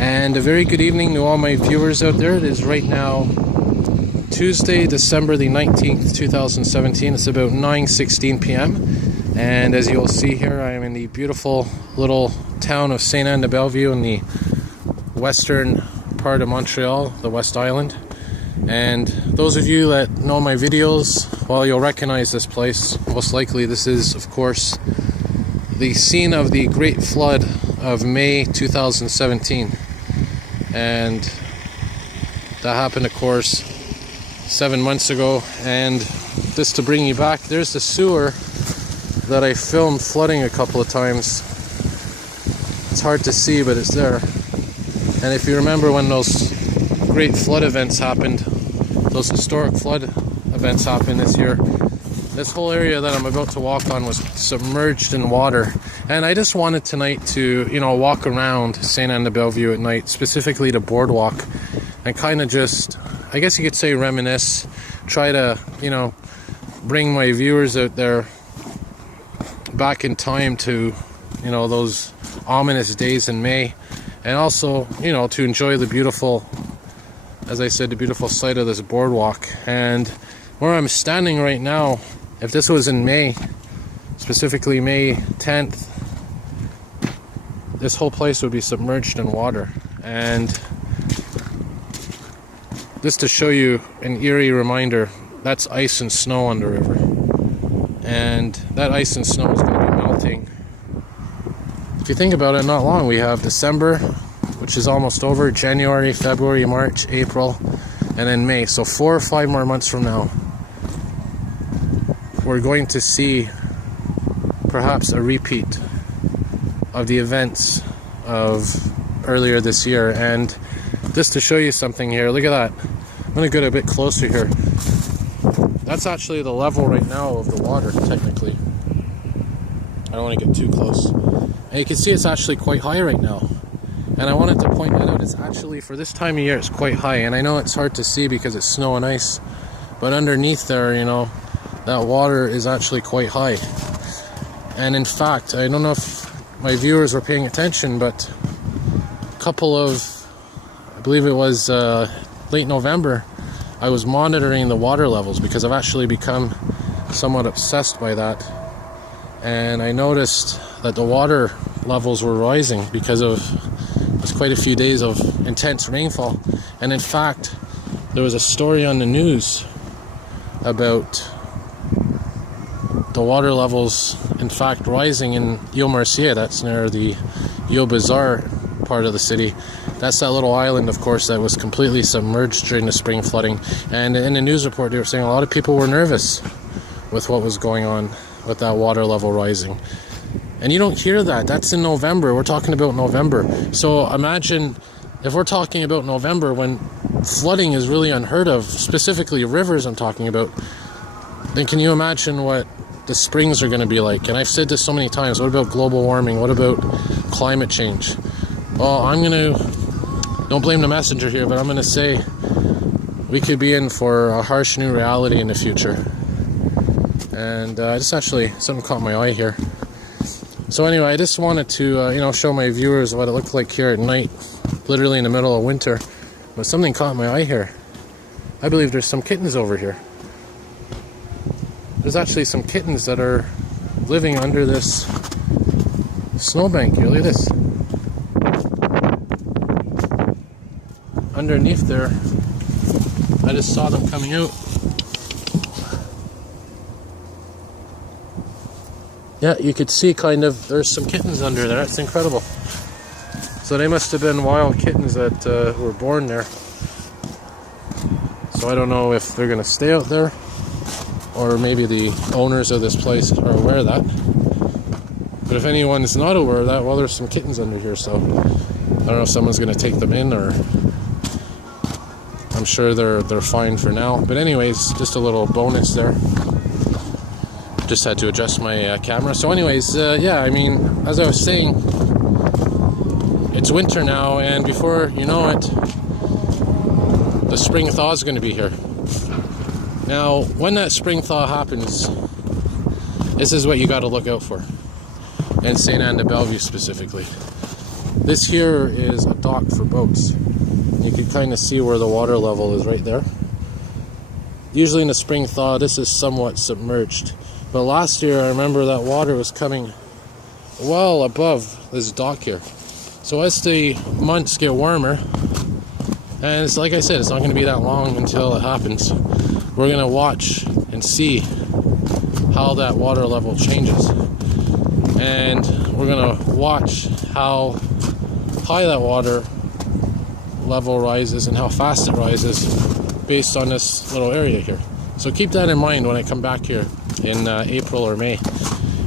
And a very good evening to all my viewers out there. It is right now Tuesday, December the 19th, 2017. It's about 9:16 p.m. And as you'll see here, I am in the beautiful little town of Sainte-Annes de Bellevue in the western part of Montreal, the West Island. And those of you that know my videos, well, you'll recognize this place. Most likely this is, of course, the scene of the Great Flood of May 2017. And that happened, of course, 7 months ago. And just to bring you back, there's the sewer that I filmed flooding a couple of times. It's hard to see, but it's there. And if you remember when those great flood events happened, those historic flood events happened this year, this whole area that I'm about to walk on was submerged in water. And I just wanted tonight to, walk around Sainte-Annes de Bellevue at night, specifically the boardwalk, and kind of just, I guess you could say, reminisce, try to, bring my viewers out there back in time to, those ominous days in May, and also, to enjoy the beautiful, as I said, the beautiful sight of this boardwalk. And where I'm standing right now, if this was in May, specifically May 10th, this whole place would be submerged in water. And just to show you an eerie reminder, that's ice and snow on the river. And that ice and snow is going to be melting. If you think about it, not long. We have December, which is almost over, January, February, March, April, and then May. So 4 or 5 more months from now, we're going to see perhaps a repeat of the events of earlier this year. And just to show you something here, look at that. I'm going to get a bit closer here. That's actually the level right now of the water, technically. I don't want to get too close. And you can see it's actually quite high right now. And I wanted to point that out. It's actually, for this time of year, it's quite high. And I know it's hard to see because it's snow and ice. But underneath there, that water is actually quite high. And in fact, I don't know if my viewers were paying attention, but a couple of, I believe it was late November, I was monitoring the water levels because I've actually become somewhat obsessed by that. And I noticed that the water levels were rising because of, it was quite a few days of intense rainfall. And in fact, there was a story on the news about the water levels, in fact, rising in Ile-Mercier. That's near the Ile Bazaar part of the city. That's that little island, of course, that was completely submerged during the spring flooding. And in the news report, they were saying a lot of people were nervous with what was going on with that water level rising. And you don't hear that. That's in November. We're talking about November. So imagine if we're talking about November when flooding is really unheard of, specifically rivers I'm talking about, then can you imagine what the springs are going to be like? And I've said this so many times. What about global warming? What about climate change? Well, don't blame the messenger here, but I'm going to say we could be in for a harsh new reality in the future. And just actually, something caught my eye here. So anyway, I just wanted to, show my viewers what it looked like here at night, literally in the middle of winter. But something caught my eye here. I believe there's some kittens over here. There's actually some kittens that are living under this snowbank here. Look at this. Underneath there, I just saw them coming out. Yeah, you could see there's some kittens under there. That's incredible. So they must have been wild kittens that were born there. So I don't know if they're going to stay out there, or maybe the owners of this place are aware of that. But if anyone's not aware of that, well, there's some kittens under here, so I don't know if someone's going to take them in, or I'm sure they're fine for now. But anyways, just a little bonus there. Just had to adjust my camera. So anyways, yeah, I mean, as I was saying, it's winter now, and before you know it, the spring thaw is going to be here. Now, when that spring thaw happens, this is what you got to look out for, in Sainte-Annes de Bellevue specifically. This here is a dock for boats. You can kind of see where the water level is right there. Usually in the spring thaw, this is somewhat submerged. But last year, I remember that water was coming well above this dock here. So as the months get warmer, and it's like I said, it's not going to be that long until it happens, we're going to watch and see how that water level changes. And we're going to watch how high that water level rises and how fast it rises based on this little area here. So keep that in mind when I come back here in April or May.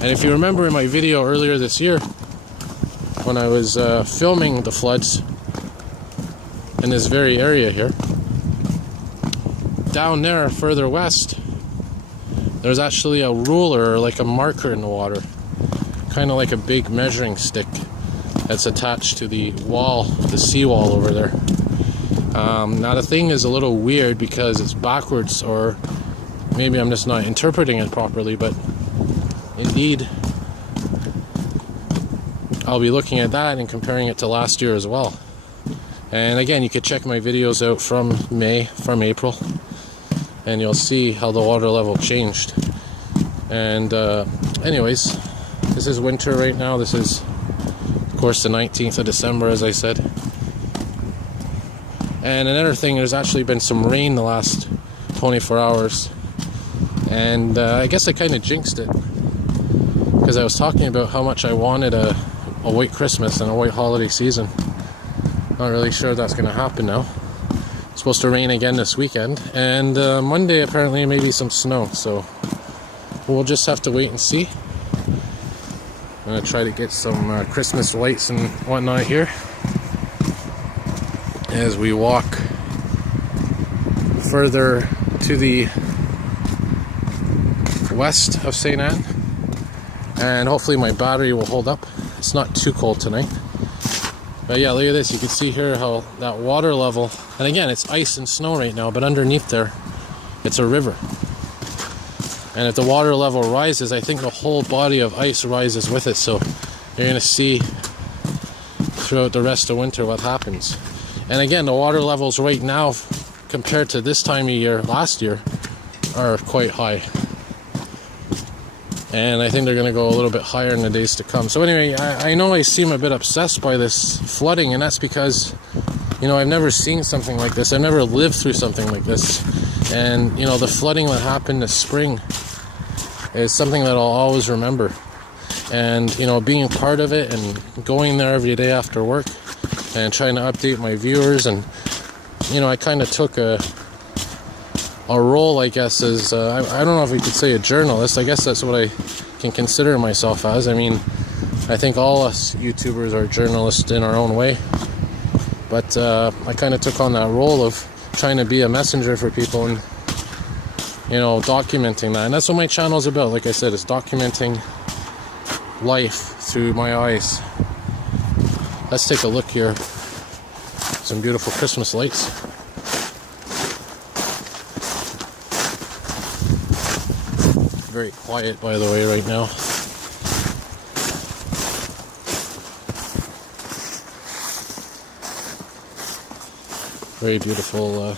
And if you remember in my video earlier this year, when I was filming the floods in this very area here, down there further west, there's actually a ruler, or like a marker in the water, kind of like a big measuring stick that's attached to the wall, the seawall over there. Now the thing is a little weird because it's backwards, or maybe I'm just not interpreting it properly, but indeed I'll be looking at that and comparing it to last year as well. And again, you could check my videos out from April, and you'll see how the water level changed. And anyways, this is winter right now. This is, of course, the 19th of December, as I said. And another thing, there's actually been some rain the last 24 hours. And I guess I kind of jinxed it, because I was talking about how much I wanted a white Christmas and a white holiday season. Not really sure that's going to happen now. It's supposed to rain again this weekend. And Monday, apparently, maybe some snow. So we'll just have to wait and see. I'm going to try to get some Christmas lights and whatnot here as we walk further to the west of Sainte-Annes, and hopefully my battery will hold up. It's not too cold tonight. But yeah, look at this. You can see here how that water level, and again, it's ice and snow right now, but underneath there, it's a river. And if the water level rises, I think the whole body of ice rises with it. So you're going to see throughout the rest of winter what happens. And again, the water levels right now, compared to this time of year last year, are quite high. And I think they're going to go a little bit higher in the days to come. So anyway, I know I seem a bit obsessed by this flooding, and that's because, you know, I've never seen something like this. I've never lived through something like this. And, you know, the flooding that happened this spring is something that I'll always remember. And, you know, being part of it and going there every day after work and trying to update my viewers, and, you know, I kind of took a role, I guess, as I don't know if we could say a journalist. I guess that's what I can consider myself as. I mean, I think all us YouTubers are journalists in our own way, but I kind of took on that role of trying to be a messenger for people and, you know, documenting that. And that's what my channel is about. Like I said, it's documenting life through my eyes. Let's take a look here. Some beautiful Christmas lights. Very quiet, by the way, right now. Very beautiful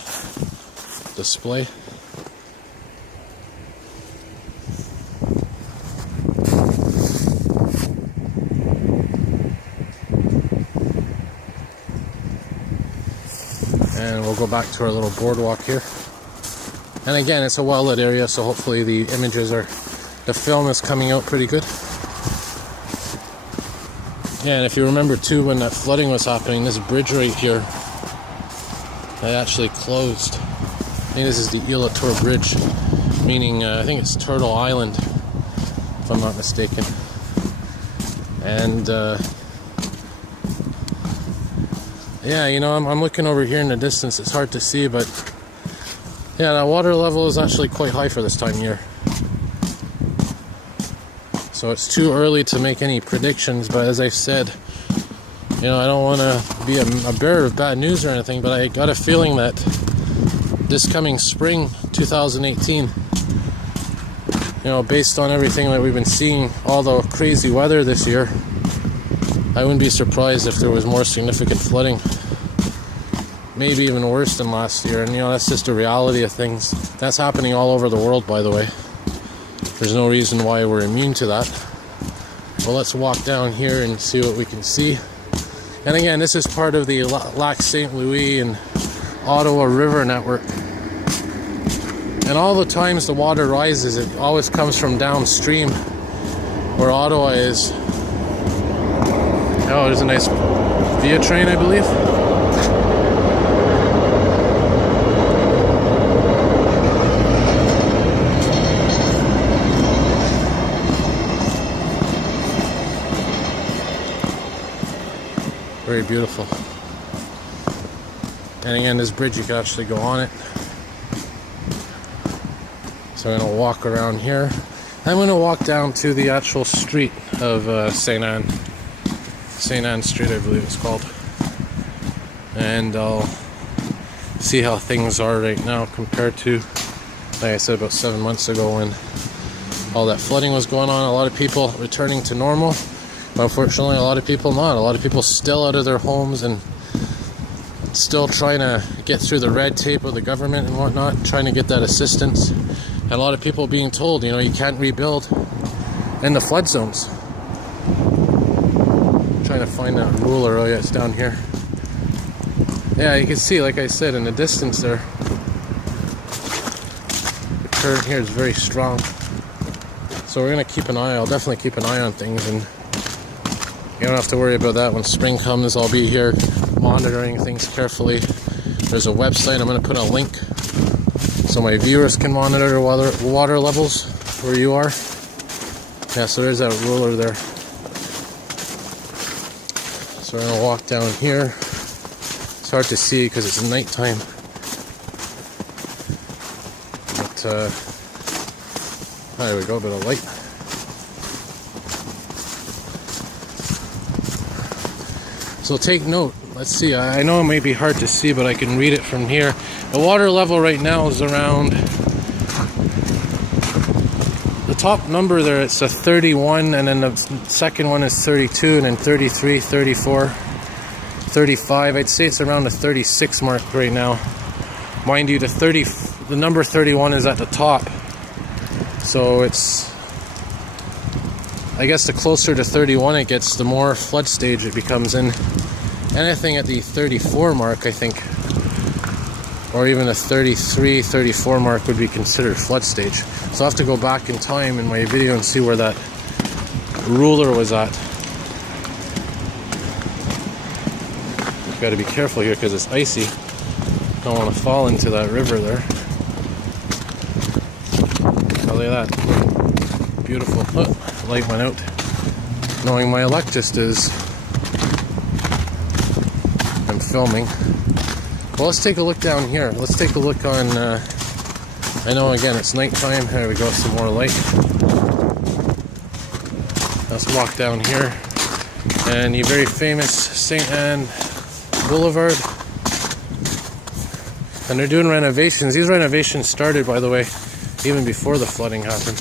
display. And we'll go back to our little boardwalk here. And again, it's a well-lit area, so hopefully the film is coming out pretty good. Yeah, and if you remember too, when that flooding was happening, this bridge right here, they actually closed. I think this is the Ile Tour Bridge, meaning I think it's Turtle Island, if I'm not mistaken. And yeah, you know, I'm looking over here in the distance. It's hard to see, but yeah, that water level is actually quite high for this time of year. So it's too early to make any predictions, but as I said, you know, I don't want to be a bearer of bad news or anything, but I got a feeling that this coming spring 2018, you know, based on everything that we've been seeing, all the crazy weather this year, I wouldn't be surprised if there was more significant flooding, maybe even worse than last year. And that's just the reality of things. That's happening all over the world, by the way. There's no reason why we're immune to that. Well, let's walk down here and see what we can see. And again, this is part of the Lac St. Louis and Ottawa River network. And all the times the water rises, it always comes from downstream where Ottawa is. Oh, there's a nice via train, I believe. Very beautiful. And again, this bridge, you can actually go on it. So I'm going to walk around here. I'm going to walk down to the actual street of Sainte-Annes. Sainte-Annes Street, I believe it's called. And I'll see how things are right now compared to, like I said, about 7 months ago when all that flooding was going on. A lot of people returning to normal. But unfortunately, a lot of people not. A lot of people still out of their homes and still trying to get through the red tape of the government and whatnot, trying to get that assistance. And a lot of people being told, you can't rebuild in the flood zones. I'm trying to find that ruler. Oh yeah, it's down here. Yeah, you can see, like I said, in the distance there, the current here is very strong. So we're going to keep an eye. I'll definitely keep an eye on things, and you don't have to worry about that. When spring comes, I'll be here monitoring things carefully. There's a website. I'm going to put a link so my viewers can monitor water levels where you are. Yeah, so there's that ruler there. So we're going to walk down here. It's hard to see because it's nighttime. But, there we go, a bit of light. So take note. Let's see. I know it may be hard to see, but I can read it from here. The water level right now is around the top number there. It's a 31, and then the second one is 32, and then 33, 34, 35. I'd say it's around the 36 mark right now. Mind you, the number 31 is at the top. So it's, I guess the closer to 31 it gets, the more flood stage it becomes in. Anything at the 34 mark, I think, or even a 33, 34 mark would be considered flood stage. So I'll have to go back in time in my video and see where that ruler was at. Got to be careful here because it's icy. Don't want to fall into that river there. Oh, look at that. Beautiful. Oh, light went out. Knowing my electricist is, I'm filming. Well, let's take a look down here. Let's take a look on, I know again it's nighttime. There we go, some more light. Let's walk down here. And the very famous Sainte-Annes Boulevard. And they're doing renovations. These renovations started, by the way, even before the flooding happened.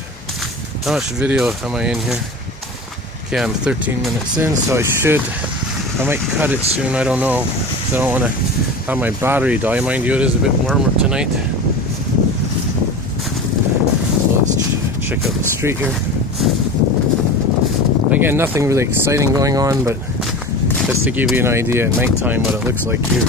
How much video am I in here? Okay, I'm 13 minutes in, so I might cut it soon, I don't know. I don't want to have my battery die. Mind you, it is a bit warmer tonight. So let's check out the street here. Again, nothing really exciting going on, but just to give you an idea at nighttime what it looks like here.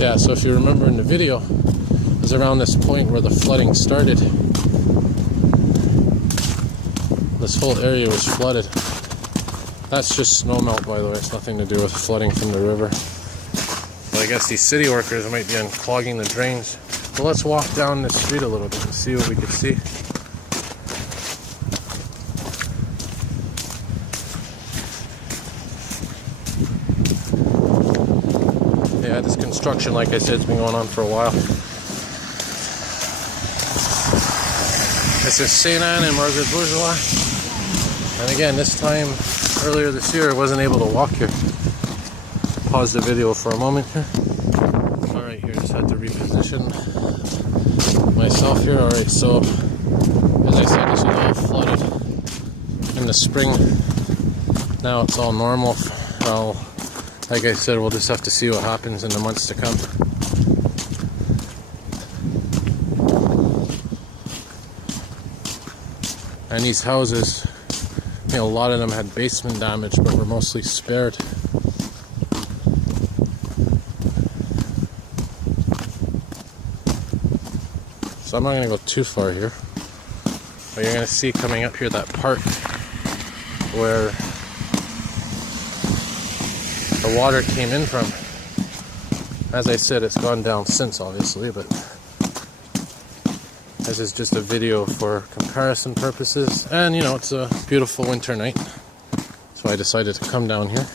Yeah, so if you remember in the video, it was around this point where the flooding started. This whole area was flooded. That's just snowmelt, by the way. It's nothing to do with flooding from the river. But I guess these city workers might be unclogging the drains. So let's walk down the street a little bit and see what we can see. Yeah, this construction, like I said, has been going on for a while. This is Sainte-Annes and Margaret Bourgeois. And again, this time, earlier this year, I wasn't able to walk here. Pause the video for a moment here. mention myself here. Alright, so as I said, this was all flooded in the spring. Now it's all normal. Well, like I said, we'll just have to see what happens in the months to come. And these houses, a lot of them had basement damage, but were mostly spared. So I'm not going to go too far here. But you're going to see coming up here that park where the water came in from. As I said, it's gone down since, obviously, but this is just a video for comparison purposes. And you know, it's a beautiful winter night, so I decided to come down here.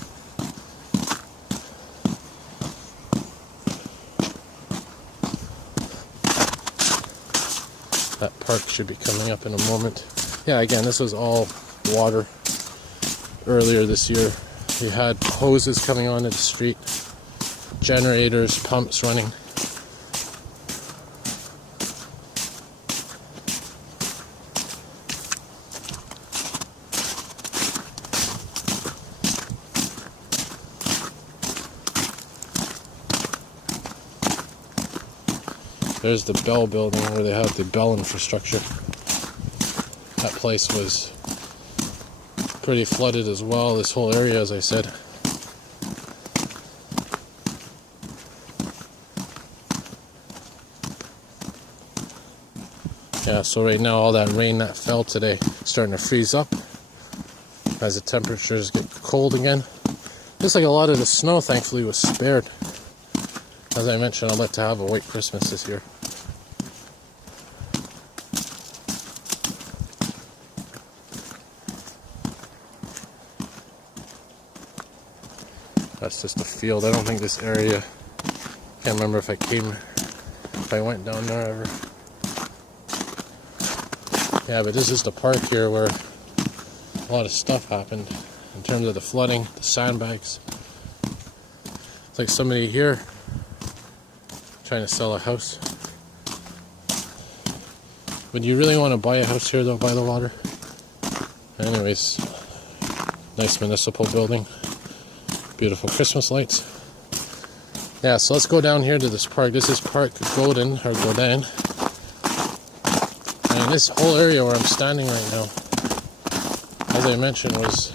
That park should be coming up in a moment. Yeah, again, this was all water earlier this year. You had hoses coming onto the street, generators, pumps running. There's the Bell building where they have the Bell infrastructure. That place was pretty flooded as well, this whole area, as I said. Yeah, so right now all that rain that fell today is starting to freeze up as the temperatures get cold again. Looks like a lot of the snow, thankfully, was spared. As I mentioned, I'd like to have a white Christmas this year. That's just a field. I don't think this area, can't remember if I went down there ever. Yeah, but this is the park here where a lot of stuff happened in terms of the flooding, the sandbags. It's like somebody here trying to sell a house. Would you really want to buy a house here though, by the water? Anyways, nice municipal building. Beautiful Christmas lights. Yeah, so let's go down here to this park. This is Park Godin, or Godin. And this whole area where I'm standing right now, as I mentioned, was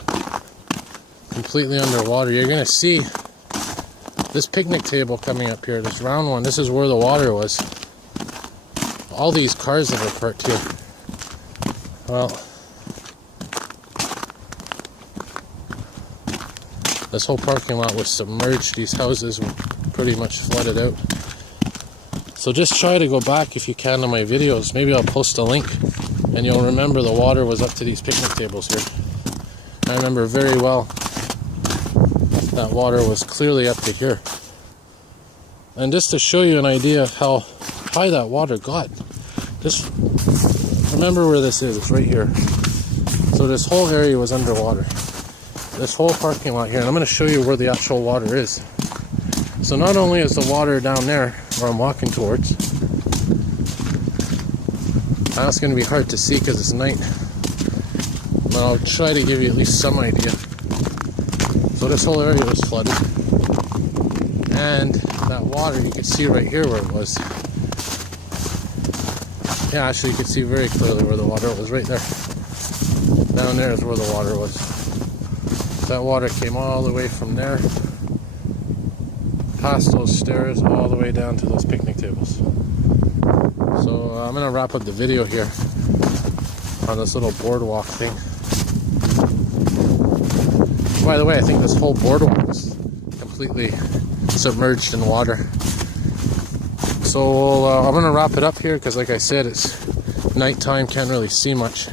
completely underwater. You're going to see this picnic table coming up here, this round one. This is where the water was. All these cars that are parked here. Well, this whole parking lot was submerged. These houses were pretty much flooded out. So just try to go back if you can to my videos. Maybe I'll post a link and you'll remember the water was up to these picnic tables here. I remember very well that water was clearly up to here. And just to show you an idea of how high that water got, just remember where this is. It's right here. So this whole area was underwater. This whole parking lot here, and I'm going to show you where the actual water is. So not only is the water down there where I'm walking towards, that's going to be hard to see because it's night, but I'll try to give you at least some idea. So this whole area was flooded, and that water you can see right here where it was. Yeah, actually you can see very clearly where the water was, right there. Down there is where the water was. That water came all the way from there, past those stairs, all the way down to those picnic tables. So I'm going to wrap up the video here on this little boardwalk thing. By the way, I think this whole boardwalk is completely submerged in water. So I'm going to wrap it up here because, like I said, it's nighttime, can't really see much.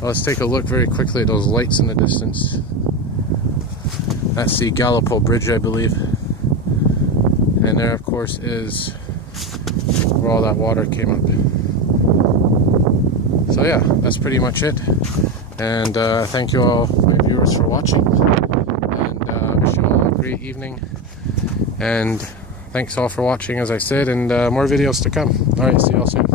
Let's take a look very quickly at those lights in the distance. That's the Gallipo Bridge, I believe. And there, of course, is where all that water came up. So yeah, that's pretty much it. And thank you all, my viewers, for watching. And wish you all a great evening. And Thanks all for watching, as I said, and more videos to come. Alright, see you all soon.